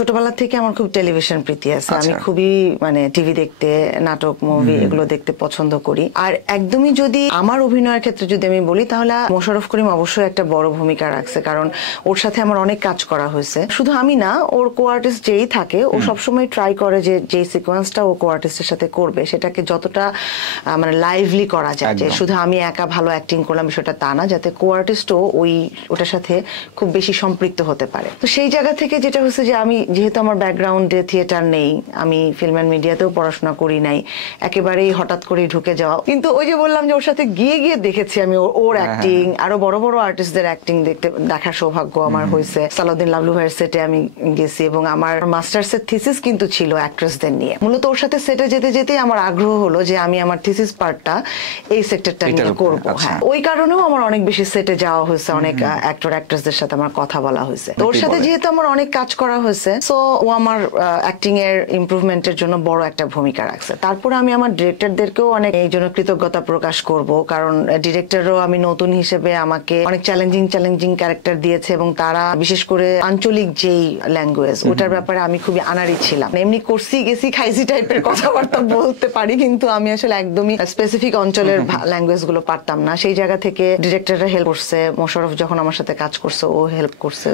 ছোটবেলা থেকে আমার খুব টেলিভিশন প্রীতি আছে। আমি খুবই মানে টিভি দেখতে, নাটক, মুভি এগুলো দেখতে পছন্দ করি। আর একদমই যদি আমার অভিনয়ের ক্ষেত্রে যদি আমি বলি, তাহলে মোশাররফ করিম অবশ্যই একটা বড় ভূমিকা রাখছে, কারণ ওর সাথে আমার অনেক কাজ করা হয়েছে। শুধু আমি না, ওর কো আর্টিস্ট যেই থাকে ও সবসময় ট্রাই করে যে যে সিকোয়েন্সটা ও কো আর্টিস্টের সাথে করবে সেটাকে যতটা মানে লাইভলি করা যায়, যে শুধু আমি একা ভালো অ্যাক্টিং করলাম বিষয়টা তা না, যাতে কো আর্টিস্টও ওটার সাথে খুব বেশি সম্পৃক্ত হতে পারে। তো সেই জায়গা থেকে যেটা হচ্ছে যে আমি যেহেতু আমার ব্যাকগ্রাউন্ডে থিয়েটার নেই, আমি ফিল্ম অ্যান্ড মিডিয়াতেও পড়াশোনা করি নাই, একেবারেই হঠাৎ করে ঢুকে যাওয়া। কিন্তু ওই যে বললাম যে ওর সাথে গিয়ে গিয়ে দেখেছি আমি ওর অ্যাক্টিং, আরো বড় বড় আর্টিস্টদের অ্যাক্টিং দেখার সৌভাগ্য আমার হয়েছে। সালাউদ্দিন লাবলু ভাইয়ের সেটে আমি গেছি এবং আমার মাস্টার্সের থিসিস কিন্তু ছিল অ্যাক্ট্রেসদের নিয়ে। মূলত ওর সাথে সেটে যেতে যেতেই আমার আগ্রহ হলো যে আমি আমার থিসিস পার্টটা এই সেক্টরটা নিয়ে করবো। হ্যাঁ, ওই কারণেও আমার অনেক বেশি সেটে যাওয়া হয়েছে, অনেক অ্যাক্টর অ্যাক্ট্রেসদের সাথে আমার কথা বলা হয়েছে। ওর সাথে যেহেতু আমার অনেক কাজ করা হয়েছে, সো ও আমার অ্যাক্টিং এর ইমপ্রুভমেন্টের জন্য বড় একটা ভূমিকা রাখছে। তারপরে আমি আমার ডিরেক্টরদেরকেও অনেক এই জন্য কৃতজ্ঞতা প্রকাশ করব, কারণ ডিরেক্টরও আমি নতুন হিসেবে আমাকে অনেক চ্যালেঞ্জিং ক্যারেক্টার দিয়েছে এবং তারা বিশেষ করে আঞ্চলিক যেই ল্যাঙ্গুয়েজ ওটার ব্যাপারে আমি খুবই আনাড়ি ছিলাম। এমনি করছি গেছি খাইছি টাইপের কথাবার্তা বলতে পারি, কিন্তু আমি আসলে একদমই স্পেসিফিক অঞ্চলের ল্যাঙ্গুয়েজ গুলো পারতাম না। সেই জায়গা থেকে ডিরেক্টররা হেল্প করছে, মোশাররফ যখন আমার সাথে কাজ করছে ও হেল্প করছে।